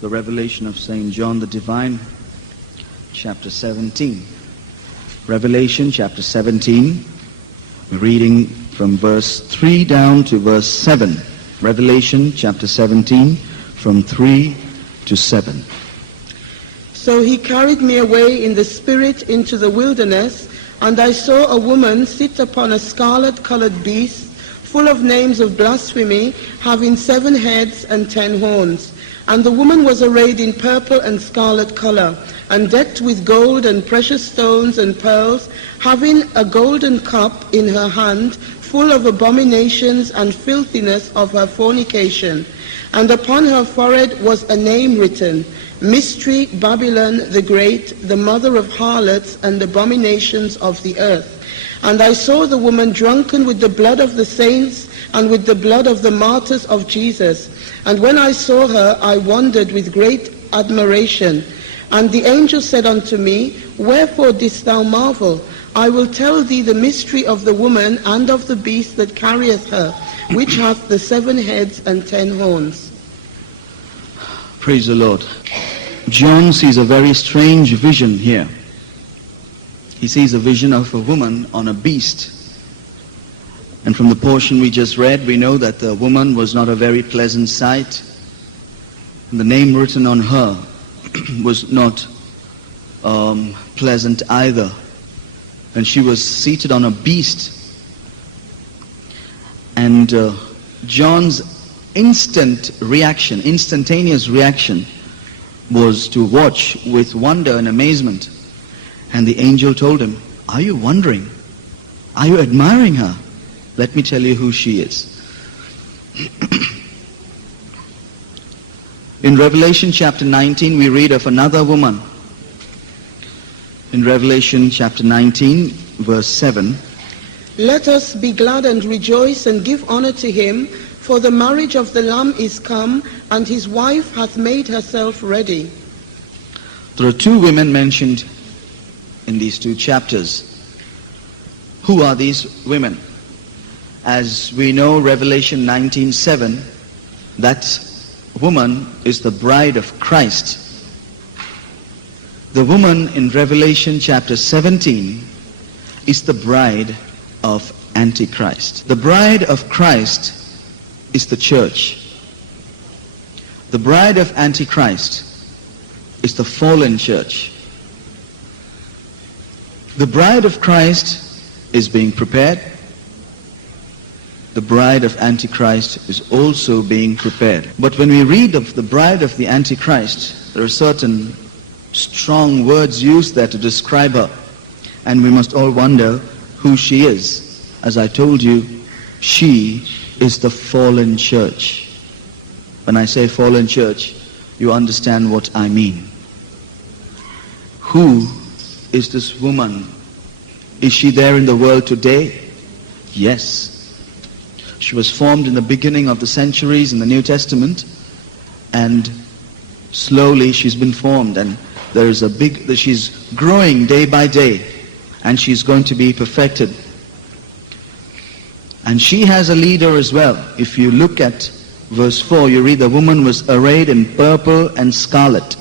the revelation of St. John the Divine, chapter 17. Revelation chapter 17, we're reading from verse 3 down to verse 7. Revelation chapter 17, from 3 to 7. So he carried me away in the spirit into the wilderness, and I saw a woman sit upon a scarlet-colored beast, full of names of blasphemy, having 7 heads and 10 horns. And the woman was arrayed in purple and scarlet color, and decked with gold and precious stones and pearls, having a golden cup in her hand, full of abominations and filthiness of her fornication. And upon her forehead was a name written, Mystery Babylon the Great, the mother of harlots and abominations of the earth. And I saw the woman drunken with the blood of the saints and with the blood of the martyrs of Jesus. And when I saw her, I wondered with great admiration. And the angel said unto me, Wherefore didst thou marvel? I will tell thee the mystery of the woman and of the beast that carrieth her, which hath the 7 heads and 10 horns. Praise the Lord. John sees a very strange vision here. He sees a vision of a woman on a beast. And from the portion we just read, we know that the woman was not a very pleasant sight. And the name written on her was not pleasant either. And she was seated on a beast. And John's instantaneous reaction was to watch with wonder and amazement. And the angel told him, Are you wondering? Are you admiring her? Let me tell you who she is. In Revelation chapter 19, we read of another woman. In Revelation chapter 19, verse 7. Let us be glad and rejoice and give honor to him, for the marriage of the Lamb is come, and his wife hath made herself ready. There are 2 women mentioned in these 2 chapters. Who are these women? As we know, Revelation 19:7, that woman is the bride of Christ. The woman in Revelation chapter 17 is the bride of Antichrist. The bride of Christ is the church. The bride of Antichrist is the fallen church. The bride of Christ is being prepared. The bride of Antichrist is also being prepared. But when we read of the bride of the Antichrist, there are certain strong words used there to describe her. And we must all wonder who she is. As I told you, she is the fallen church. When I say fallen church, you understand what I mean. Who is this woman? Is she there in the world today? Yes. She was formed in the beginning of the centuries in the New Testament, and slowly she's been formed, and she's growing day by day, and she's going to be perfected. And she has a leader as well. If you look at verse 4, you read the woman was arrayed in purple and scarlet.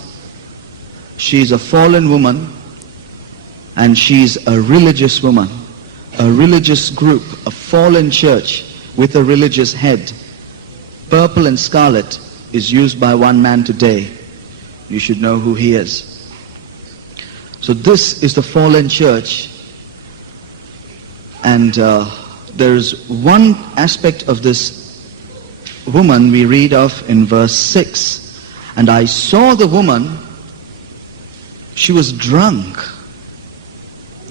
She's a fallen woman, and she's a religious woman, a religious group, a fallen church with a religious head. Purple and scarlet is used by one man today. You should know who he is. So this is the fallen church. And there's one aspect of this woman we read of in verse 6. And I saw the woman, she was drunk.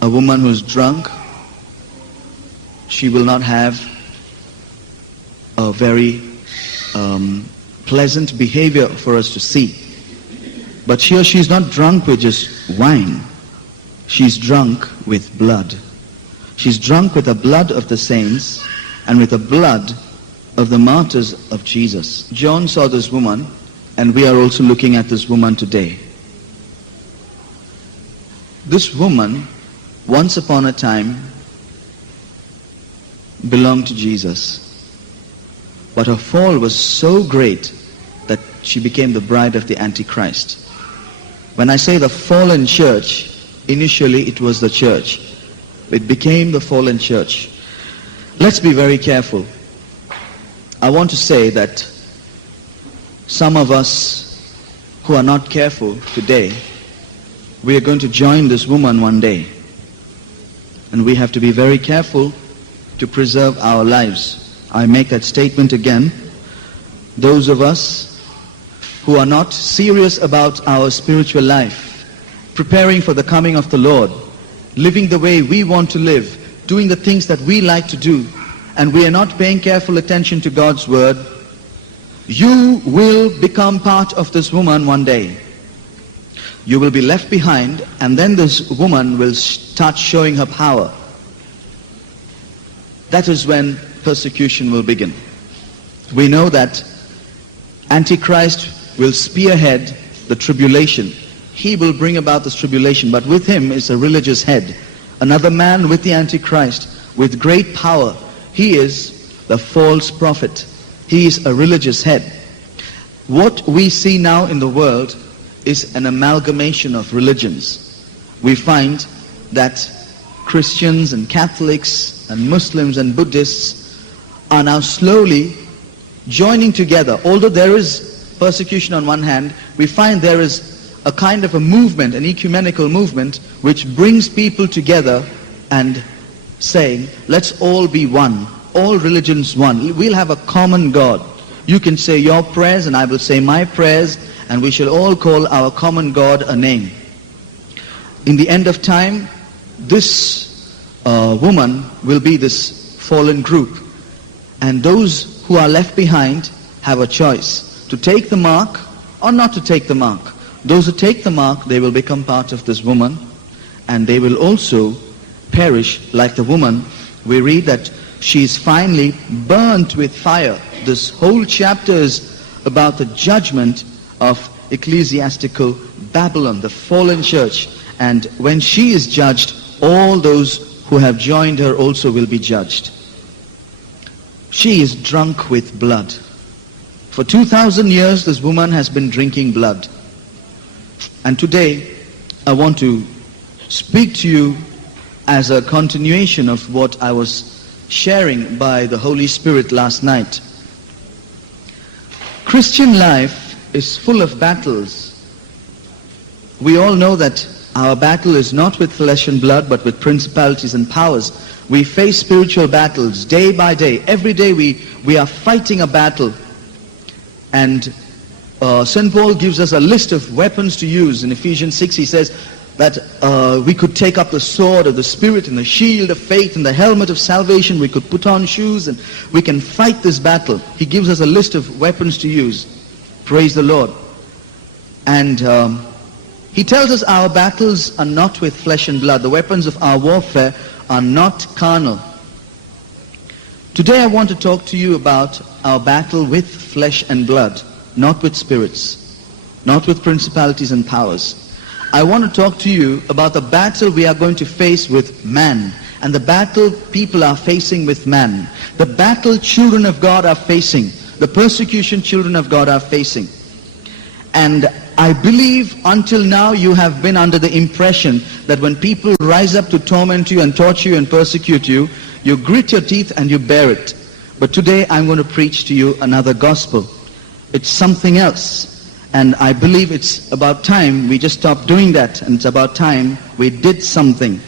A woman who's drunk, she will not have a very pleasant behavior for us to see. But here she's not drunk with just wine. She's drunk with blood. She's drunk with the blood of the saints and with the blood of the martyrs of Jesus. John saw this woman, and we are also looking at this woman today. This woman, once upon a time, belonged to Jesus. But her fall was so great that she became the bride of the Antichrist. When I say the fallen church, initially it was the church. It became the fallen church. Let's be very careful. I want to say that some of us who are not careful today, we are going to join this woman one day. And we have to be very careful to preserve our lives. I make that statement again. Those of us who are not serious about our spiritual life, preparing for the coming of the Lord, living the way we want to live, doing the things that we like to do, and we are not paying careful attention to God's word, you will become part of this woman one day. You will be left behind, and then this woman will start showing her power. That is when persecution will begin. We know that Antichrist will spearhead the tribulation. He will bring about this tribulation, but with him is a religious head. Another man with the Antichrist, with great power. He is the false prophet. He is a religious head. What we see now in the world is an amalgamation of religions. We find that Christians and Catholics and Muslims and Buddhists are now slowly joining together. Although there is persecution on one hand, we find there is a kind of a movement, an ecumenical movement, which brings people together and saying, let's all be one, all religions one. We'll have a common God. You can say your prayers and I will say my prayers, and we shall all call our common God a name. In the end of time, this woman will be this fallen group, and those who are left behind have a choice to take the mark or not to take the mark. Those who take the mark, they will become part of this woman, and they will also perish like the woman. We read that she is finally burnt with fire. This whole chapter is about the judgment of ecclesiastical Babylon, the fallen church. And when she is judged, all those who have joined her also will be judged. She is drunk with blood. For 2,000 years, this woman has been drinking blood. And today, I want to speak to you as a continuation of what I was sharing by the Holy Spirit last night. Christian life is full of battles. We all know that our battle is not with flesh and blood, but with principalities and powers. We face spiritual battles day by day. Every day we are fighting a battle. And St. Paul gives us a list of weapons to use. In Ephesians 6 he says that we could take up the sword of the Spirit and the shield of faith and the helmet of salvation. We could put on shoes and we can fight this battle. He gives us a list of weapons to use. Praise the Lord. And he tells us our battles are not with flesh and blood. The weapons of our warfare are not carnal. Today I want to talk to you about our battle with flesh and blood, not with spirits, not with principalities and powers. I want to talk to you about the battle we are going to face with man, and the battle people are facing with man. The battle children of God are facing, the persecution children of God are facing. And I believe until now you have been under the impression that when people rise up to torment you and torture you and persecute you, you grit your teeth and you bear it. But today I'm going to preach to you another gospel. It's something else. And I believe it's about time we just stopped doing that, and it's about time we did something.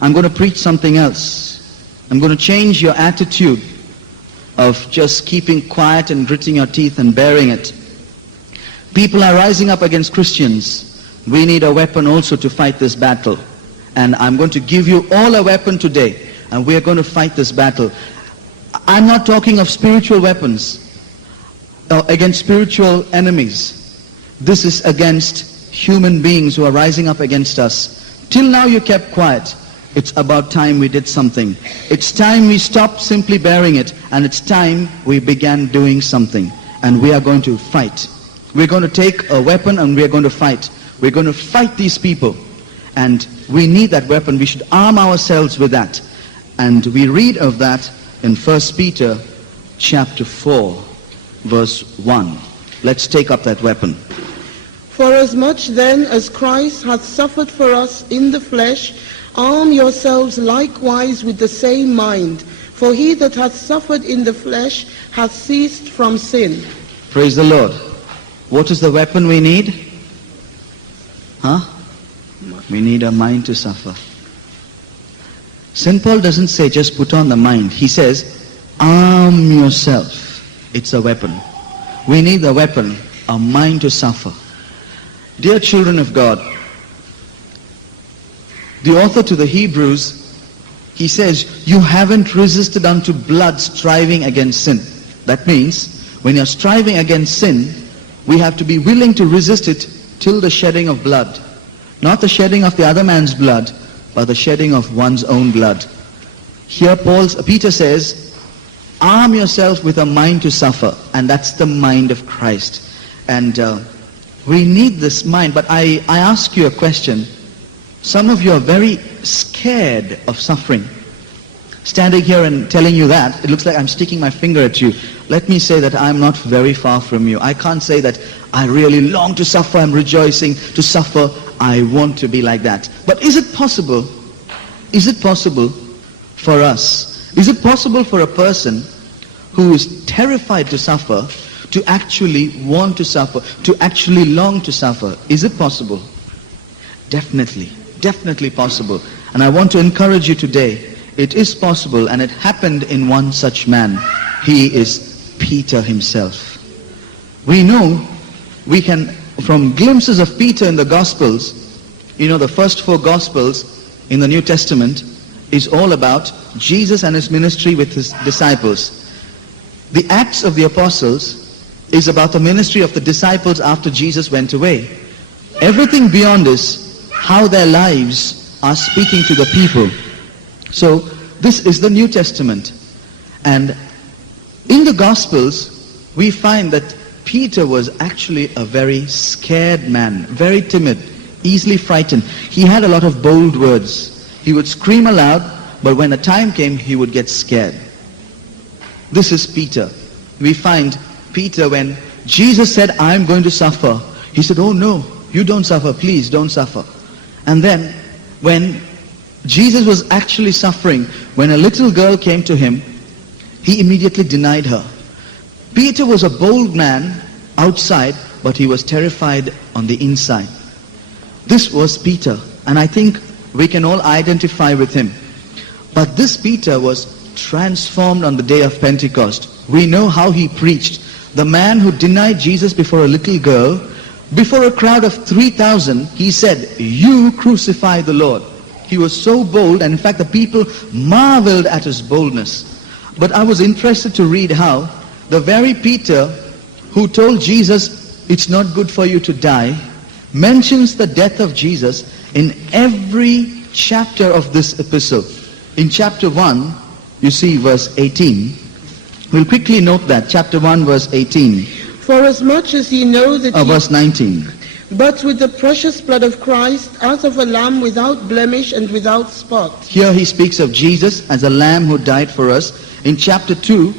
I'm going to preach something else. I'm going to change your attitude of just keeping quiet and gritting your teeth and bearing it. People are rising up against Christians. We need a weapon also to fight this battle. And I'm going to give you all a weapon today, and we are going to fight this battle. I'm not talking of spiritual weapons against spiritual enemies. This is against human beings who are rising up against us. Till now you kept quiet. It's about time we did something. It's time we stopped simply bearing it, and it's time we began doing something. And we are going to fight. We're going to take a weapon and we are going to fight. We're going to fight these people. And we need that weapon. We should arm ourselves with that. And we read of that in 1 Peter chapter 4, verse 1. Let's take up that weapon. Forasmuch then as Christ hath suffered for us in the flesh, arm yourselves likewise with the same mind. For he that hath suffered in the flesh hath ceased from sin. Praise the Lord. What is the weapon we need? We need a mind to suffer. St. Paul doesn't say just put on the mind. He says, arm yourself. It's a weapon. We need the weapon, a mind to suffer. Dear children of God, the author to the Hebrews, he says, you haven't resisted unto blood striving against sin. That means, when you're striving against sin, we have to be willing to resist it till the shedding of blood. Not the shedding of the other man's blood, but the shedding of one's own blood. Here Peter says, arm yourself with a mind to suffer. And that's the mind of Christ. And we need this mind. But I ask you a question. Some of you are very scared of suffering. Standing here and telling you that, it looks like I'm sticking my finger at you. Let me say that I'm not very far from you. I can't say that I really long to suffer, I'm rejoicing to suffer. I want to be like that. But is it possible? Is it possible for us? Is it possible for a person who is terrified to suffer to actually want to suffer, to actually long to suffer? Is it possible? Definitely. Definitely possible. And I want to encourage you today. It is possible, and it happened in one such man. He is Peter himself. We know, we can, from glimpses of Peter in the Gospels, you know, the first 4 Gospels in the New Testament is all about Jesus and his ministry with his disciples. The Acts of the Apostles is about the ministry of the disciples after Jesus went away. Everything beyond is how their lives are speaking to the people. So this is the New Testament. And in the Gospels, we find that Peter was actually a very scared man, very timid, easily frightened. He had a lot of bold words. He would scream aloud, but when the time came, he would get scared. This is Peter. We find Peter when Jesus said, I'm going to suffer. He said, oh no, you don't suffer, please don't suffer. And then when Jesus was actually suffering, when a little girl came to him, he immediately denied her. Peter was a bold man outside, but he was terrified on the inside. This was Peter, and I think we can all identify with him. But this Peter was transformed on the day of Pentecost. We know how he preached. The man who denied Jesus before a little girl, before a crowd of 3,000, he said, you crucify the Lord. He was so bold, and in fact the people marveled at his boldness. But I was interested to read how the very Peter who told Jesus, it's not good for you to die, mentions the death of Jesus in every chapter of this epistle. In chapter 1, you see verse 18. We'll quickly note that, chapter 1, verse 18. For as much as ye know that verse 19. But with the precious blood of Christ, as of a lamb without blemish and without spot. Here he speaks of Jesus as a lamb who died for us. In chapter 2,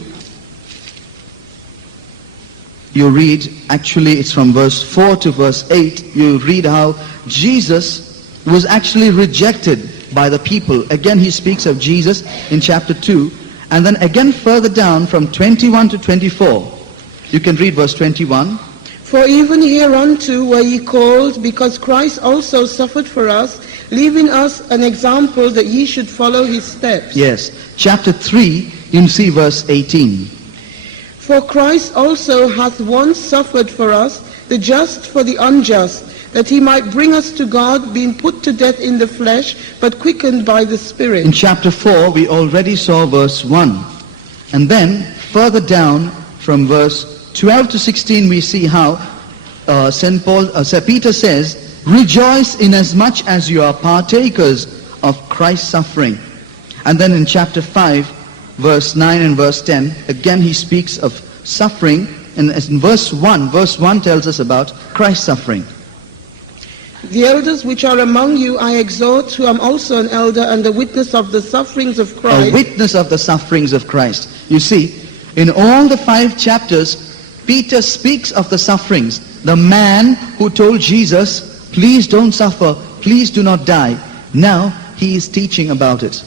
you read, actually it's from verse 4 to verse 8, you read how Jesus was actually rejected by the people. Again he speaks of Jesus in chapter 2. And then again further down from 21 to 24, you can read verse 21. For even hereunto were ye called, because Christ also suffered for us, leaving us an example that ye should follow his steps. Yes. Chapter 3, you see verse 18. For Christ also hath once suffered for us, the just for the unjust, that he might bring us to God, being put to death in the flesh, but quickened by the Spirit. In chapter 4, we already saw verse 1. And then, further down from verse 12 to 16, we see how Peter says, rejoice inasmuch as you are partakers of Christ's suffering. And then in chapter 5, verse 9 and verse 10, again he speaks of suffering. And in verse 1 tells us about Christ's suffering. The elders which are among you I exhort, who am also an elder and a witness of the sufferings of Christ. A witness of the sufferings of Christ. You see, in all the 5 chapters, Peter speaks of the sufferings. The man who told Jesus, please don't suffer, please do not die. Now he is teaching about it.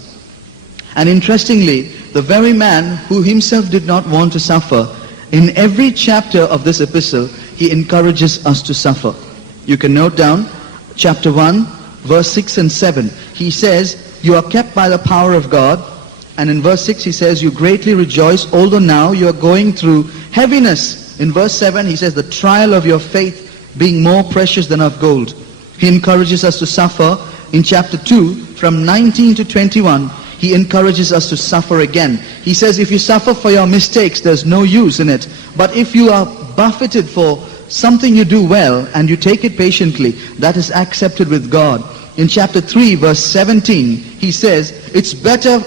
And interestingly, the very man who himself did not want to suffer, in every chapter of this epistle, he encourages us to suffer. You can note down chapter 1, verse 6 and 7. He says, you are kept by the power of God. And in verse 6 he says, you greatly rejoice, although now you are going through heaviness. In verse 7 he says, the trial of your faith being more precious than of gold. He encourages us to suffer. In chapter 2, from 19 to 21, he encourages us to suffer again. He says, if you suffer for your mistakes, there's no use in it. But if you are buffeted for something you do well, and you take it patiently, that is accepted with God. In chapter 3, verse 17, he says, it's better,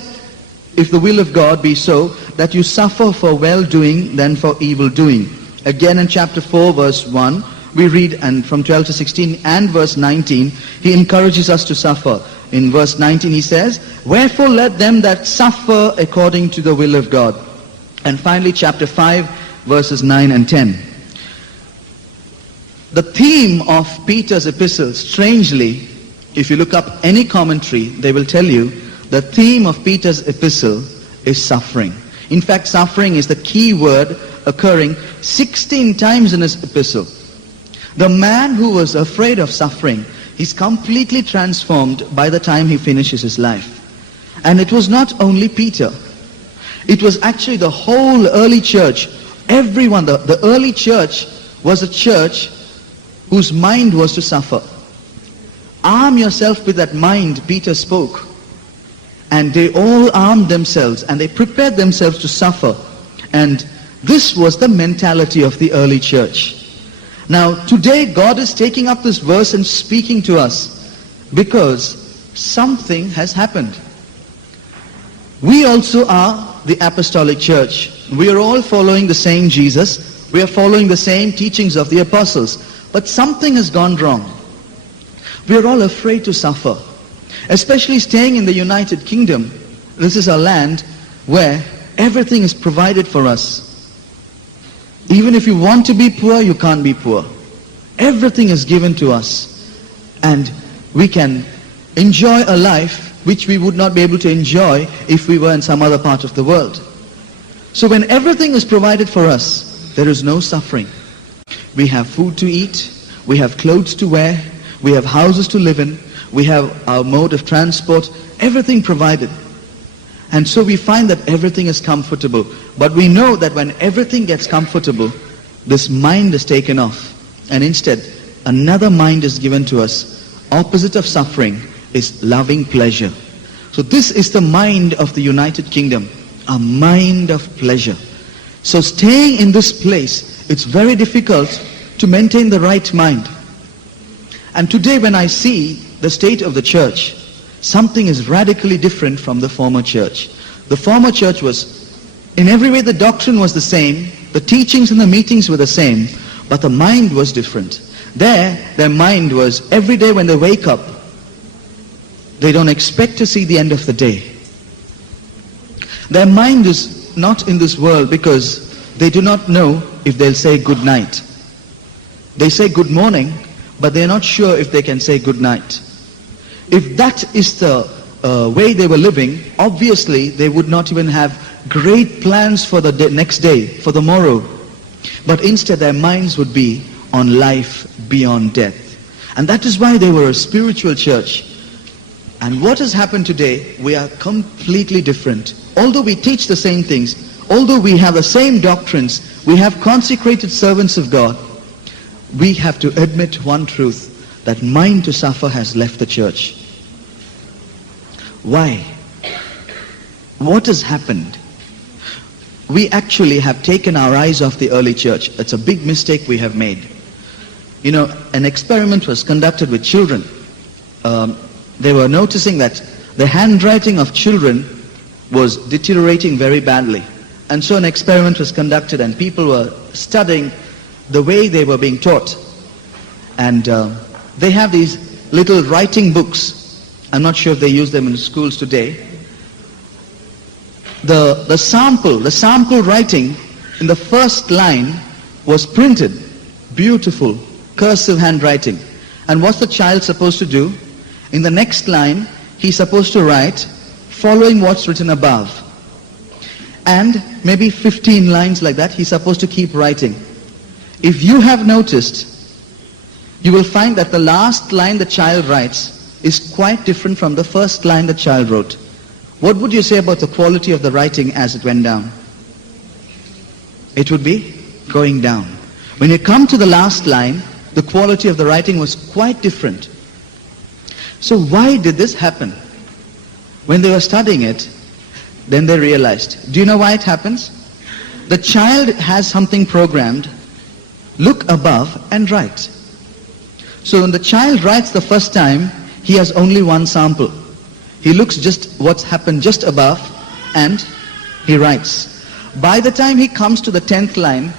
if the will of God be so, that you suffer for well-doing than for evil-doing. Again in chapter 4, verse 1, we read, and from 12 to 16 and verse 19, he encourages us to suffer. In verse 19 he says, wherefore let them that suffer according to the will of God. And finally chapter 5, verses 9 and 10. The theme of Peter's epistle, strangely, if you look up any commentary, they will tell you, the theme of Peter's epistle is suffering. In fact, suffering is the key word occurring 16 times in his epistle. The man who was afraid of suffering, he's completely transformed by the time he finishes his life. And it was not only Peter. It was actually the whole early church. Everyone, the early church was a church whose mind was to suffer. Arm yourself with that mind, Peter spoke. And they all armed themselves and they prepared themselves to suffer. And this was the mentality of the early church. Now, today God is taking up this verse and speaking to us because something has happened. We also are the apostolic church. We are all following the same Jesus. We are following the same teachings of the apostles. But something has gone wrong. We are all afraid to suffer. Especially staying in the United Kingdom. This is a land where everything is provided for us. Even if you want to be poor, you can't be poor. Everything is given to us. And we can enjoy a life which we would not be able to enjoy if we were in some other part of the world. So when everything is provided for us, there is no suffering. We have food to eat, we have clothes to wear, we have houses to live in, we have our mode of transport, everything provided. And so we find that everything is comfortable. But we know that when everything gets comfortable, this mind is taken off. And instead, another mind is given to us. Opposite of suffering is loving pleasure. So this is the mind of the United Kingdom, a mind of pleasure. So staying in this place, it's very difficult to maintain the right mind. And today when I see the state of the church, something is radically different from the former church. The former church was, in every way the doctrine was the same, the teachings and the meetings were the same, but the mind was different. There, their mind was, every day when they wake up, they don't expect to see the end of the day. Their mind is not in this world because they do not know if they'll say good night. They say good morning, but they're not sure if they can say good night. If that is the way they were living, obviously they would not even have great plans for the next day, for the morrow. But instead their minds would be on life beyond death. And that is why they were a spiritual church. And what has happened today, we are completely different. Although we teach the same things, although we have the same doctrines, we have consecrated servants of God, we have to admit one truth, that mind to suffer has left the church. Why? What has happened? We actually have taken our eyes off the early church. It's a big mistake we have made. You know, an experiment was conducted with children. They were noticing that the handwriting of children was deteriorating very badly. And so an experiment was conducted and people were studying the way they were being taught. And they have these little writing books. I'm not sure if they use them in schools today. The sample writing in the first line was printed. Beautiful, cursive handwriting. And what's the child supposed to do? In the next line, he's supposed to write, following what's written above. And maybe 15 lines like that, he's supposed to keep writing. If you have noticed, you will find that the last line the child writes is quite different from the first line the child wrote. What would you say about the quality of the writing as it went down? It would be going down. When you come to the last line, the quality of the writing was quite different. So why did this happen? When they were studying it, then they realized. Do you know why it happens? The child has something programmed. Look above and write. So when the child writes the first time, he has only one sample. He looks just what's happened just above and he writes. By the time he comes to the 10th line,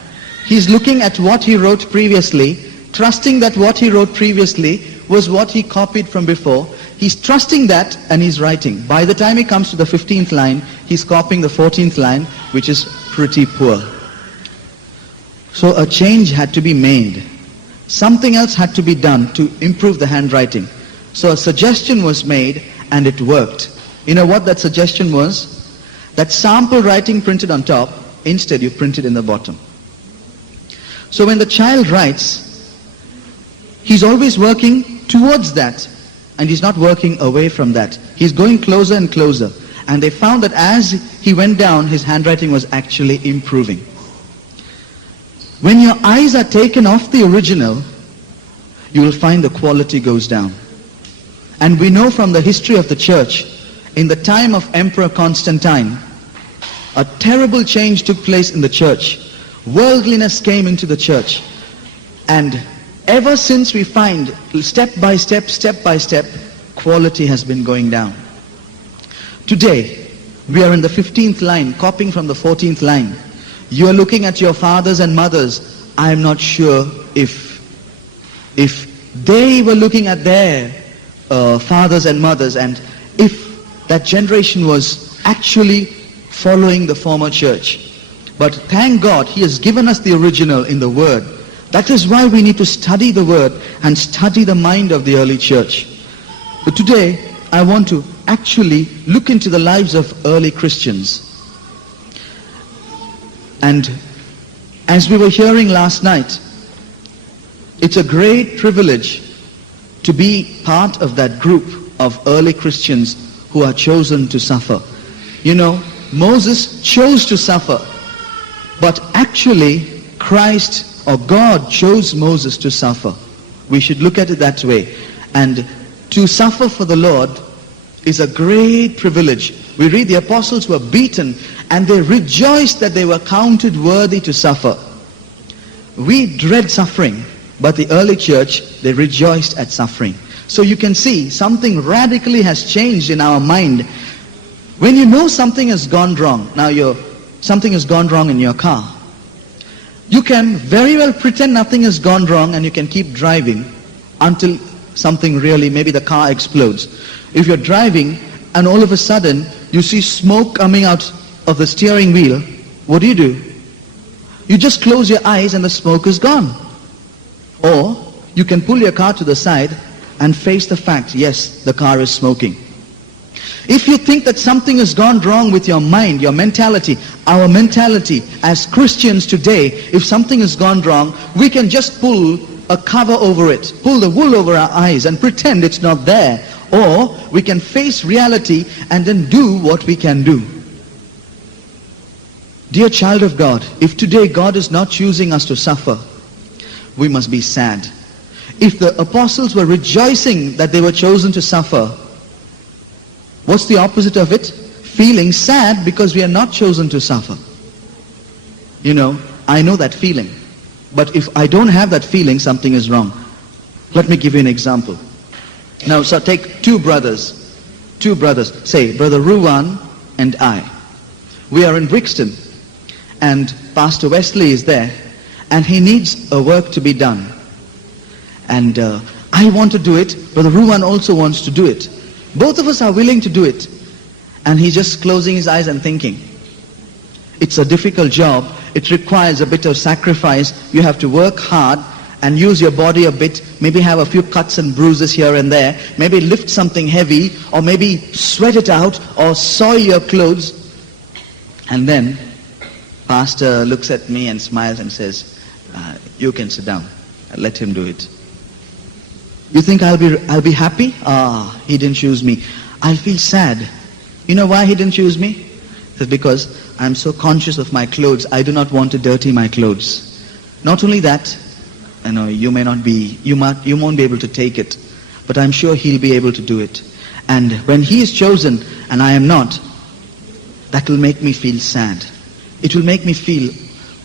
he's looking at what he wrote previously, trusting that what he wrote previously was what he copied from before. He's trusting that and he's writing. By the time he comes to the 15th line, he's copying the 14th line, which is pretty poor. So a change had to be made. Something else had to be done to improve the handwriting. So a suggestion was made and it worked. You know what that suggestion was? That sample writing printed on top, instead you print it in the bottom. So when the child writes, he's always working towards that. And he's not working away from that. He's going closer and closer. And they found that as he went down, his handwriting was actually improving. When your eyes are taken off the original, you will find the quality goes down. And we know from the history of the church, in the time of Emperor Constantine, a terrible change took place in the church. Worldliness came into the church. And ever since we find step by step, quality has been going down. Today, we are in the 15th line, copying from the 14th line. You are looking at your fathers and mothers. I am not sure if they were looking at their fathers and mothers and if that generation was actually following the former church. But thank God, He has given us the original in the Word. That is why we need to study the Word and study the mind of the early church. But today, I want to actually look into the lives of early Christians. And as we were hearing last night, it's a great privilege to be part of that group of early Christians who are chosen to suffer. You know, Moses chose to suffer, but actually Christ or God chose Moses to suffer. We should look at it that way. And to suffer for the Lord is a great privilege. We read the apostles were beaten and they rejoiced that they were counted worthy to suffer. We dread suffering, but the early church, they rejoiced at suffering. So you can see something radically has changed in our mind. When you know something has gone wrong, something has gone wrong in your car, you can very well pretend nothing has gone wrong and you can keep driving until something really, maybe the car explodes. If you're driving and all of a sudden you see smoke coming out of the steering wheel, what do? You just close your eyes and the smoke is gone. Or you can pull your car to the side and face the fact, yes, the car is smoking. If you think that something has gone wrong with your mind, your mentality, our mentality as Christians today, if something has gone wrong, we can just pull a cover over it, pull the wool over our eyes and pretend it's not there. Or we can face reality and then do what we can do. Dear child of God, if today God is not choosing us to suffer, we must be sad. If the apostles were rejoicing that they were chosen to suffer, what's the opposite of it? Feeling sad because we are not chosen to suffer. You know, I know that feeling. But if I don't have that feeling, something is wrong. Let me give you an example. Now, so take two brothers. Say, Brother Ruwan and I. We are in Brixton. And Pastor Wesley is there. And he needs a work to be done. And I want to do it. Brother Ruwan also wants to do it. Both of us are willing to do it. And he's just closing his eyes and thinking, it's a difficult job. It requires a bit of sacrifice. You have to work hard and use your body a bit, maybe have a few cuts and bruises here and there, maybe lift something heavy, or maybe sweat it out, or soil your clothes. And then pastor looks at me and smiles and says, you can sit down. Let him do it. You think I'll be happy? He didn't choose me. I'll feel sad. You know why he didn't choose me? It's because I'm so conscious of my clothes. I do not want to dirty my clothes. Not only that, you won't be able to take it, but I'm sure he'll be able to do it. And when he is chosen and I am not, that will make me feel sad. It will make me feel,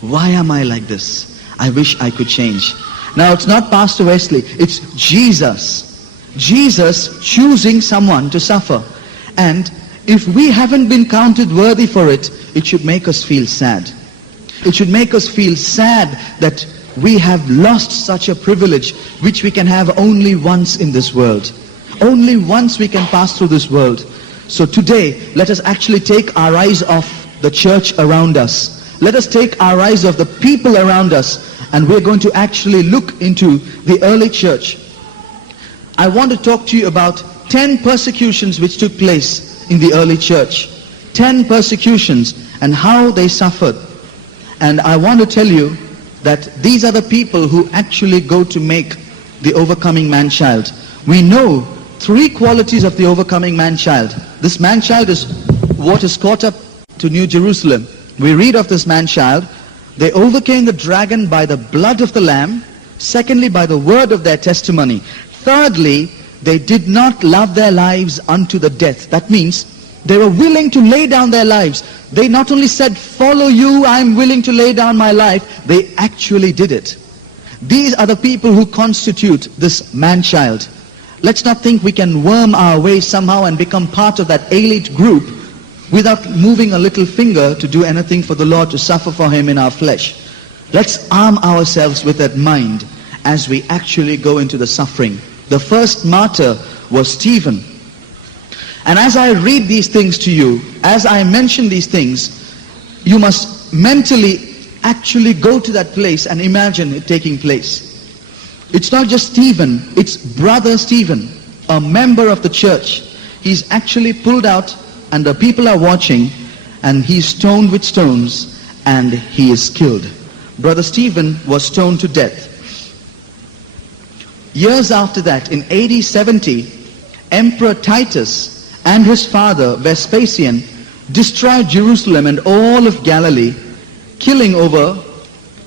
why am I like this? I wish I could change. Now it's not Pastor Wesley, it's Jesus. Jesus choosing someone to suffer. And if we haven't been counted worthy for it, it should make us feel sad. It should make us feel sad that we have lost such a privilege which we can have only once in this world. Only once we can pass through this world. So today, let us actually take our eyes off the church around us. Let us take our eyes off the people around us, and we're going to actually look into the early church. I want to talk to you about 10 persecutions which took place in the early church. 10 persecutions and how they suffered. And I want to tell you that these are the people who actually go to make the overcoming man-child. We know 3 qualities of the overcoming man-child. This man-child is what is caught up to New Jerusalem. We read of this man-child. They overcame the dragon by the blood of the Lamb. Secondly, by the word of their testimony. Thirdly, they did not love their lives unto the death. That means they were willing to lay down their lives. They not only said, follow you, I'm willing to lay down my life. They actually did it. These are the people who constitute this man-child. Let's not think we can worm our way somehow and become part of that elite group without moving a little finger to do anything for the Lord, to suffer for Him in our flesh. Let's arm ourselves with that mind as we actually go into the suffering. The first martyr was Stephen. And as I read these things to you, as I mention these things, you must mentally actually go to that place and imagine it taking place. It's not just Stephen, it's brother Stephen, a member of the church. He's actually pulled out and the people are watching, and he's stoned with stones and he is killed. Brother Stephen was stoned to death. Years after that, in AD 70, Emperor Titus and his father Vespasian destroyed Jerusalem and all of Galilee, killing over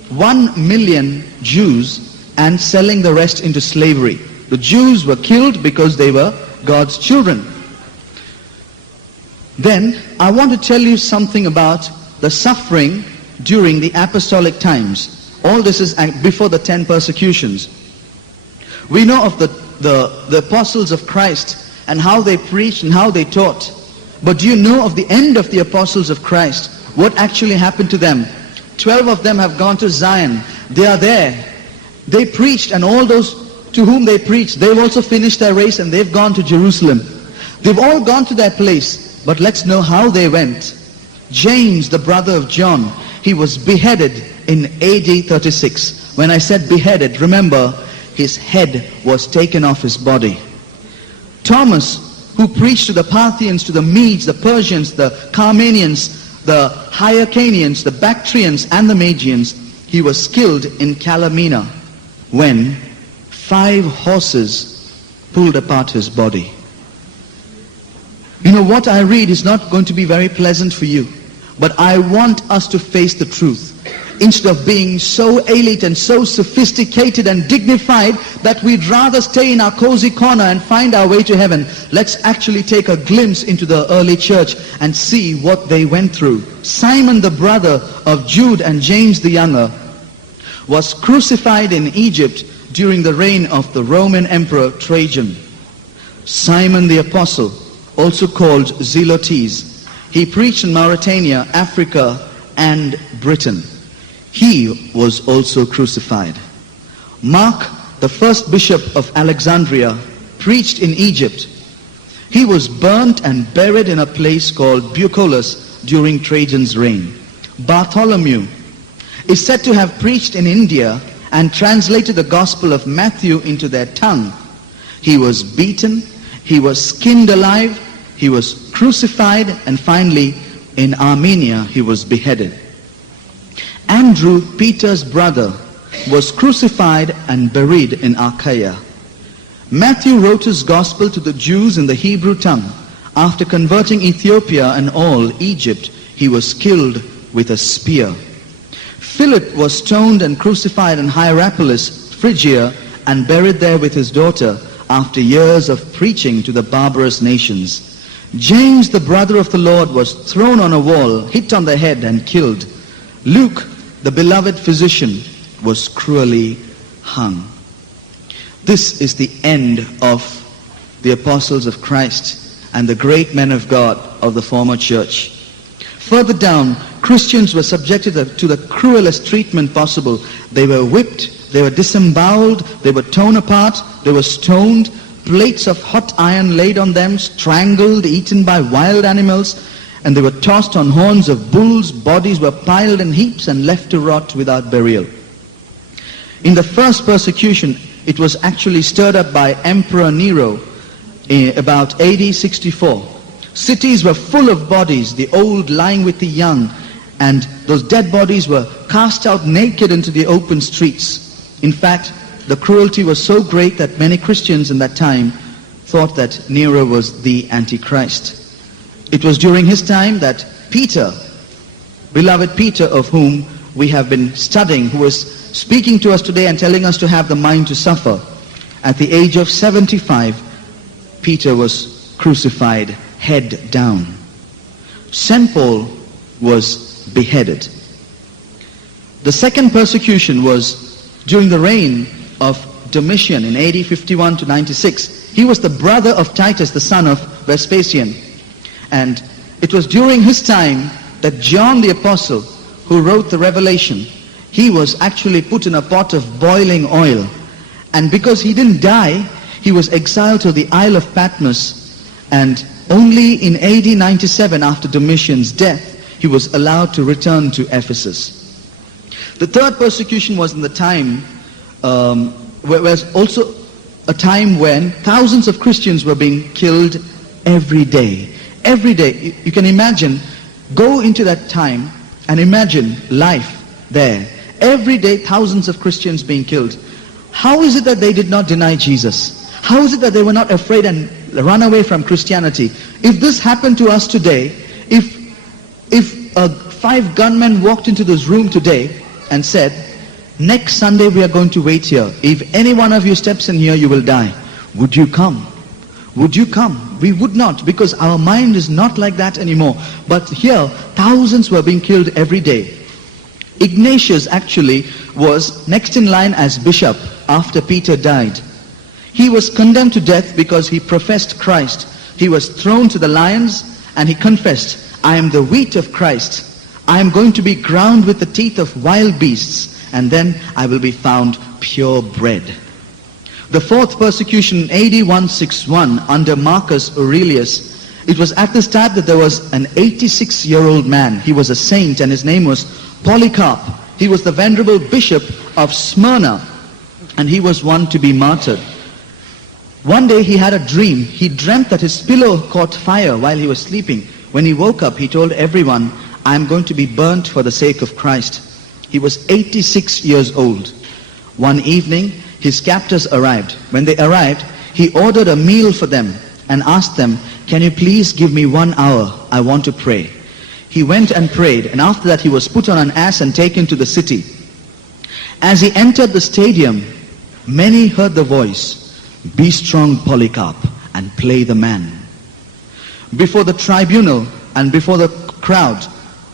1 million Jews and selling the rest into slavery. The Jews were killed because they were God's children. Then I want to tell you something about the suffering during the apostolic times. All this is before the 10 persecutions. We know of the apostles of Christ and how they preached and how they taught. But do you know of the end of the apostles of Christ? What actually happened to them? 12 of them have gone to Zion. They are there. They preached, and all those to whom they preached, they've also finished their race and they've gone to Jerusalem. They've all gone to their place, but let's know how they went. James, the brother of John, he was beheaded in AD 36. When I said beheaded, remember, his head was taken off his body. Thomas, who preached to the Parthians, to the Medes, the Persians, the Carmanians, the Hyrcanians, the Bactrians, and the Magians, he was killed in Calamina when 5 horses pulled apart his body. You know, what I read is not going to be very pleasant for you, but I want us to face the truth. Instead of being so elite and so sophisticated and dignified that we'd rather stay in our cozy corner and find our way to heaven, let's actually take a glimpse into the early church and see what they went through. Simon, the brother of Jude and James the younger, was crucified in Egypt during the reign of the Roman Emperor Trajan. Simon the apostle, also called Zelotes, he preached in Mauritania, Africa, and Britain. He was also crucified. Mark, the first bishop of Alexandria, preached in Egypt. He was burnt and buried in a place called Bucolius during Trajan's reign. Bartholomew, is said to have preached in India and translated the Gospel of Matthew into their tongue. He was beaten, he was skinned alive, he was crucified, and finally in Armenia he was beheaded. Andrew, Peter's brother, was crucified and buried in Achaia. Matthew wrote his gospel to the Jews in the Hebrew tongue. After converting Ethiopia and all Egypt, he was killed with a spear. Philip was stoned and crucified in Hierapolis, Phrygia, and buried there with his daughter after years of preaching to the barbarous nations. James, the brother of the Lord, was thrown on a wall, hit on the head, and killed. Luke, the beloved physician, was cruelly hung. This is the end of the apostles of Christ and the great men of God of the former church. Further down, Christians were subjected to the cruelest treatment possible. They were whipped, they were disemboweled, they were torn apart, they were stoned, plates of hot iron laid on them, strangled, eaten by wild animals, and they were tossed on horns of bulls. Bodies were piled in heaps and left to rot without burial. In the first persecution, it was actually stirred up by Emperor Nero about AD 64. Cities were full of bodies, the old lying with the young, and those dead bodies were cast out naked into the open streets. In fact, the cruelty was so great that many Christians in that time thought that Nero was the Antichrist. It was during his time that Peter, beloved Peter, of whom we have been studying, who was speaking to us today and telling us to have the mind to suffer. At the age of 75, Peter was crucified, head down. St. Paul was beheaded. The second persecution was during the reign of Domitian in AD 51 to 96. He was the brother of Titus, the son of Vespasian. And it was during his time that John the Apostle, who wrote the Revelation, he was actually put in a pot of boiling oil. And because he didn't die, he was exiled to the Isle of Patmos. And only in AD 97, after Domitian's death, he was allowed to return to Ephesus. The third persecution was in the time, was also a time when thousands of Christians were being killed every day. Every day. You can imagine, go into that time and imagine life there. Every day, thousands of Christians being killed. How is it that they did not deny Jesus? How is it that they were not afraid and run away from Christianity? If this happened to us today, if 5 gunmen walked into this room today and said, next Sunday we are going to wait here. If any one of you steps in here, you will die. Would you come? Would you come? We would not, because our mind is not like that anymore. But here, thousands were being killed every day. Ignatius actually was next in line as bishop after Peter died. He was condemned to death because he professed Christ. He was thrown to the lions and he confessed, I am the wheat of Christ. I am going to be ground with the teeth of wild beasts, and then I will be found pure bread. The fourth persecution in AD 161 under Marcus Aurelius, it was at this time that there was an 86-year-old man. He was a saint and his name was Polycarp. He was the venerable bishop of Smyrna, and he was one to be martyred. One day he had a dream. He dreamt that his pillow caught fire while he was sleeping. When he woke up, he told everyone, I am going to be burnt for the sake of Christ. He was 86 years old. One evening, his captors arrived. When they arrived, he ordered a meal for them and asked them, can you please give me 1 hour? I want to pray. He went and prayed, and after that he was put on an ass and taken to the city. As he entered the stadium, many heard the voice, be strong, Polycarp, and play the man. Before the tribunal and before the crowd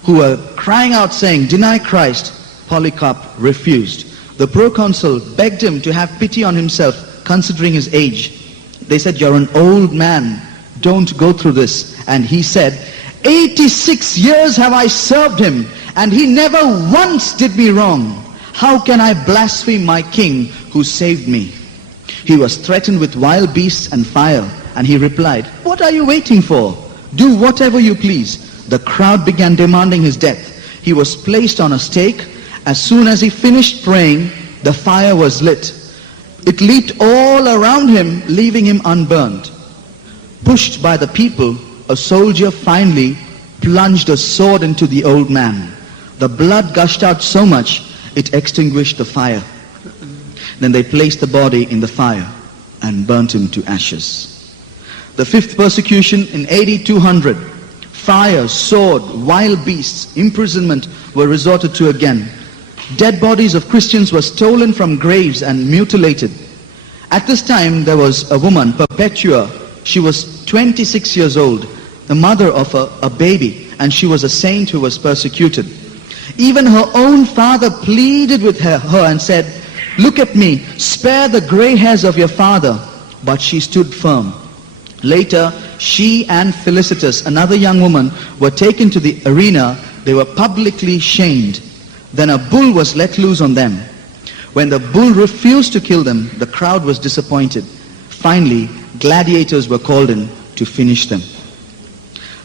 who were crying out saying, deny Christ, Polycarp refused. The proconsul begged him to have pity on himself, considering his age. They said, you're an old man, don't go through this. And he said, 86 years have I served him, and he never once did me wrong. How can I blaspheme my king who saved me? He was threatened with wild beasts and fire, and he replied, what are you waiting for? Do whatever you please. The crowd began demanding his death. He was placed on a stake, As soon as he finished praying, the fire was lit. It leaped all around him, leaving him unburned. Pushed by the people, a soldier finally plunged a sword into the old man. The blood gushed out so much, it extinguished the fire. Then they placed the body in the fire and burnt him to ashes. The fifth persecution in AD 200, fire, sword, wild beasts, imprisonment were resorted to again. Dead bodies of Christians were stolen from graves and mutilated. At this time there was a woman, Perpetua. She was 26 years old, the mother of a baby, and she was a saint who was persecuted. Even her own father pleaded with her and said, "Look at me, spare the gray hairs of your father." But she stood firm. Later, she and Felicitas, another young woman, were taken to the arena. They were publicly shamed. Then a bull was let loose on them. When the bull refused to kill them, the crowd was disappointed. Finally, gladiators were called in to finish them.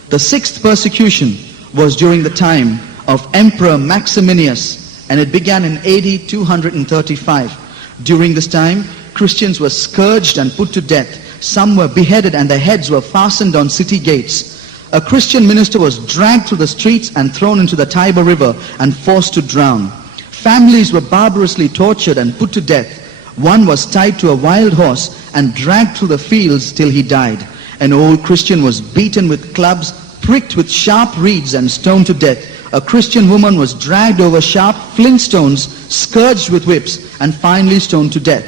The sixth persecution was during the time of Emperor Maximinius, and it began in AD 235. During this time, Christians were scourged and put to death. Some were beheaded and their heads were fastened on city gates. A Christian minister was dragged through the streets and thrown into the Tiber River and forced to drown. Families were barbarously tortured and put to death. One was tied to a wild horse and dragged through the fields till he died. An old Christian was beaten with clubs, pricked with sharp reeds, and stoned to death. A Christian woman was dragged over sharp flint stones, scourged with whips, and finally stoned to death.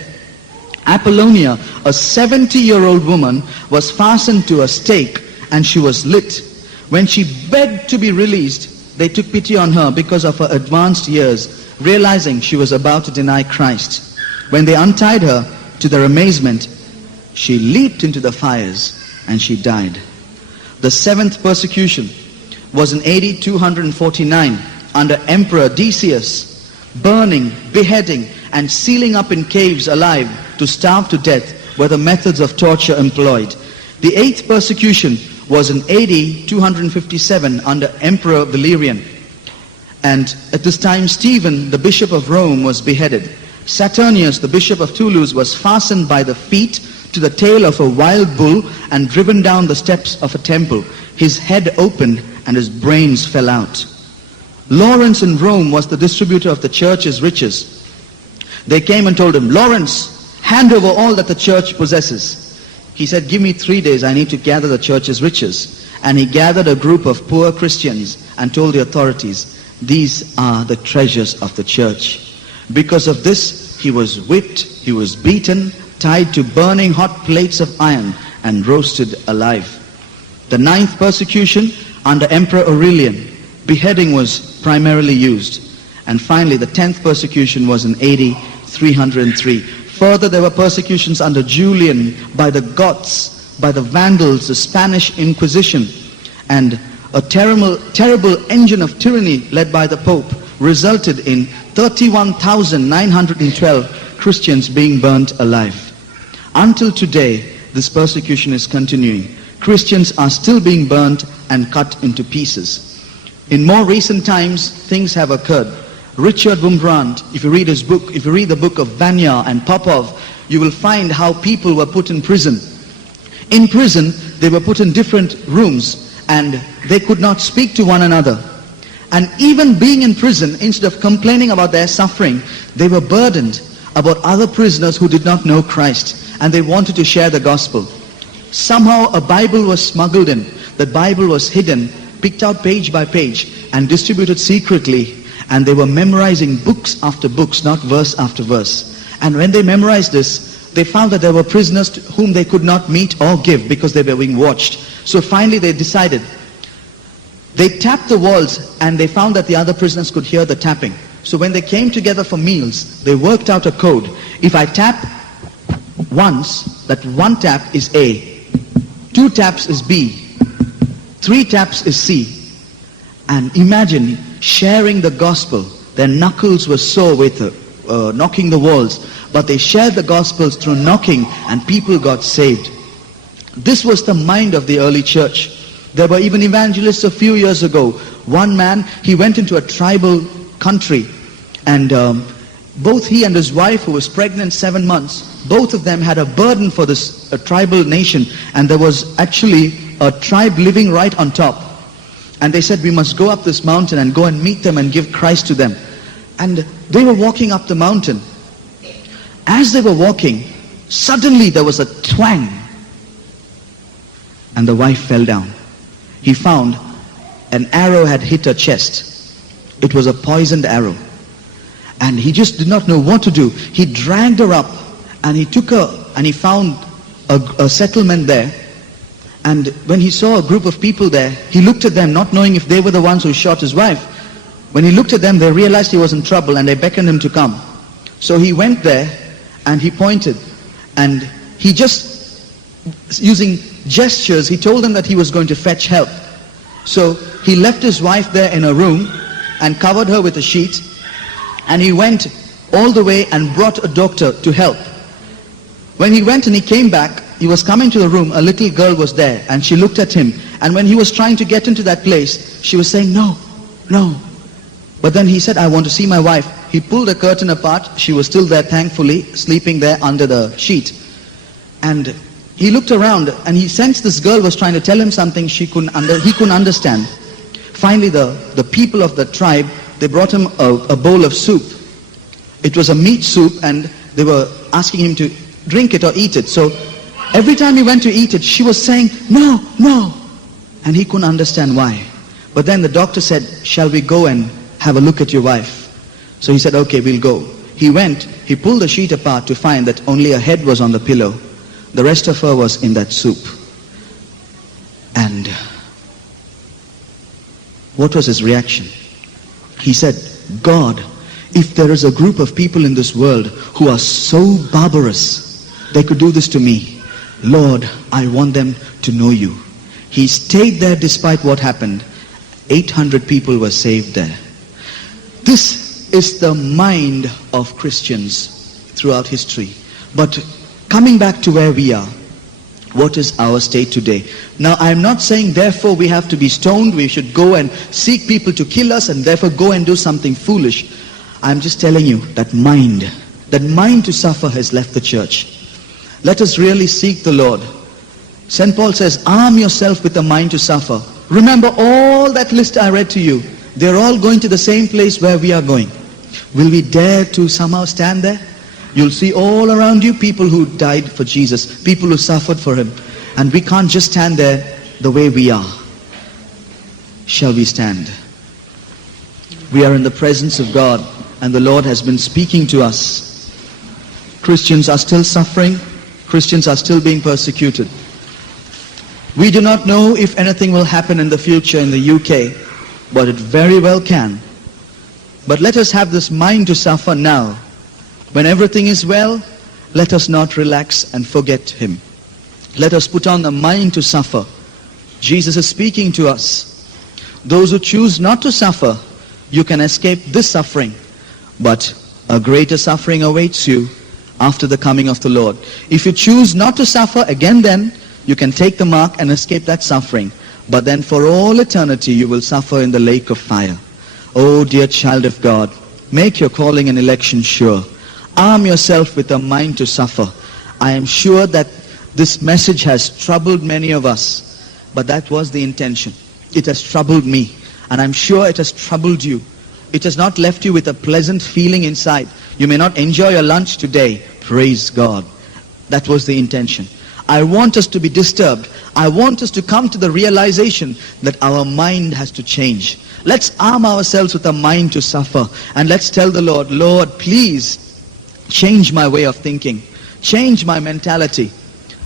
Apollonia, a 70-year-old woman, was fastened to a stake and she was lit. When she begged to be released, they took pity on her because of her advanced years, realizing she was about to deny Christ. When they untied her, to their amazement, she leaped into the fires and she died. The seventh persecution was in AD 249 under Emperor Decius. Burning, beheading, and sealing up in caves alive to starve to death were the methods of torture employed. The eighth persecution was in AD 257 under Emperor Valerian. And at this time, Stephen, the Bishop of Rome, was beheaded. Saturnius, the Bishop of Toulouse, was fastened by the feet to the tail of a wild bull and driven down the steps of a temple. His head opened and his brains fell out. Lawrence in Rome was the distributor of the church's riches. They came and told him, "Lawrence, hand over all that the church possesses." He said, "Give me 3 days, I need to gather the church's riches." And he gathered a group of poor Christians and told the authorities, "These are the treasures of the church." Because of this, he was whipped, he was beaten, tied to burning hot plates of iron, and roasted alive. The ninth persecution under Emperor Aurelian, beheading was primarily used. And finally, the 10th persecution was in AD 303. Further, there were persecutions under Julian, by the Goths, by the Vandals, the Spanish Inquisition, and a terrible engine of tyranny led by the Pope resulted in 31,912 Christians being burnt alive. Until today, this persecution is continuing. Christians are still being burnt and cut into pieces. In more recent times, things have occurred. Richard Wurmbrand, if you read his book, if you read the book of Vanya and Popov, you will find how people were put in prison. In prison, they were put in different rooms and they could not speak to one another. And even being in prison, instead of complaining about their suffering, they were burdened about other prisoners who did not know Christ, and they wanted to share the gospel. Somehow a Bible was smuggled in. The Bible was hidden, picked out page by page, and distributed secretly. And they were memorizing books after books, not verse after verse. And when they memorized this, they found that there were prisoners to whom they could not meet or give because they were being watched. So finally they decided. They tapped the walls and they found that the other prisoners could hear the tapping. So when they came together for meals, they worked out a code. If I tap once, that one tap is A, 2 taps is B, 3 taps is C. And imagine sharing the gospel. Their knuckles were sore with knocking the walls, but they shared the gospels through knocking and people got saved. This was the mind of the early church. There were even evangelists a few years ago. One man, he went into a tribal country And both he and his wife, who was pregnant 7 months, both of them had a burden for this tribal nation. And there was actually a tribe living right on top. And they said, we must go up this mountain and go and meet them and give Christ to them. And they were walking up the mountain. As they were walking, suddenly there was a twang. And the wife fell down. He found an arrow had hit her chest. It was a poisoned arrow. And he just did not know what to do. He dragged her up and he took her and he found a settlement there. And when he saw a group of people there, he looked at them, not knowing if they were the ones who shot his wife. When he looked at them, they realized he was in trouble and they beckoned him to come. So he went there and he pointed, and he just, using gestures, he told them that he was going to fetch help. So he left his wife there in a room and covered her with a sheet, and he went all the way and brought a doctor to help. When he went and he came back, he was coming to the room, a little girl was there, and she looked at him, and when he was trying to get into that place, she was saying, no, no. But then he said, I want to see my wife. He pulled the curtain apart. She was still there, thankfully, sleeping there under the sheet. And he looked around and he sensed this girl was trying to tell him something he couldn't understand. Finally, the people of the tribe, they brought him a bowl of soup. It was a meat soup, and they were asking him to drink it or eat it. So every time he went to eat it, she was saying, no, no. And he couldn't understand why. But then the doctor said, shall we go and have a look at your wife? So he said, okay, we'll go. He went, he pulled the sheet apart to find that only her head was on the pillow. The rest of her was in that soup. And what was his reaction? He said, God, if there is a group of people in this world who are so barbarous, they could do this to me. Lord, I want them to know you. He stayed there despite what happened. 800 people were saved there. This is the mind of Christians throughout history. But coming back to where we are, what is our state today? Now, I am not saying therefore we have to be stoned, we should go and seek people to kill us and therefore go and do something foolish. I am just telling you that mind to suffer has left the church. Let us really seek the Lord. St. Paul says, arm yourself with a mind to suffer. Remember all that list I read to you. They're all going to the same place where we are going. Will we dare to somehow stand there? You'll see all around you people who died for Jesus, people who suffered for him. And we can't just stand there the way we are. Shall we stand? We are in the presence of God, and the Lord has been speaking to us. Christians are still suffering. Christians are still being persecuted. We do not know if anything will happen in the future in the UK, but it very well can. But let us have this mind to suffer now. When everything is well, let us not relax and forget him. Let us put on the mind to suffer. Jesus is speaking to us. Those who choose not to suffer, you can escape this suffering. But a greater suffering awaits you after the coming of the Lord. If you choose not to suffer, again then, you can take the mark and escape that suffering. But then for all eternity, you will suffer in the lake of fire. Oh, dear child of God, make your calling and election sure. Arm yourself with a mind to suffer. I am sure that this message has troubled many of us, but that was the intention. It has troubled me, and I'm sure it has troubled you. It has not left you with a pleasant feeling inside. You may not enjoy your lunch today. Praise God. That was the intention. I want us to be disturbed. I want us to come to the realization that our mind has to change. Let's arm ourselves with a mind to suffer, and let's tell the Lord, Lord, please change my way of thinking. Change my mentality.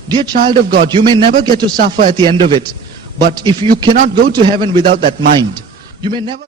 Dear child of God, you may never get to suffer at the end of it, but if you cannot go to heaven without that mind, you may never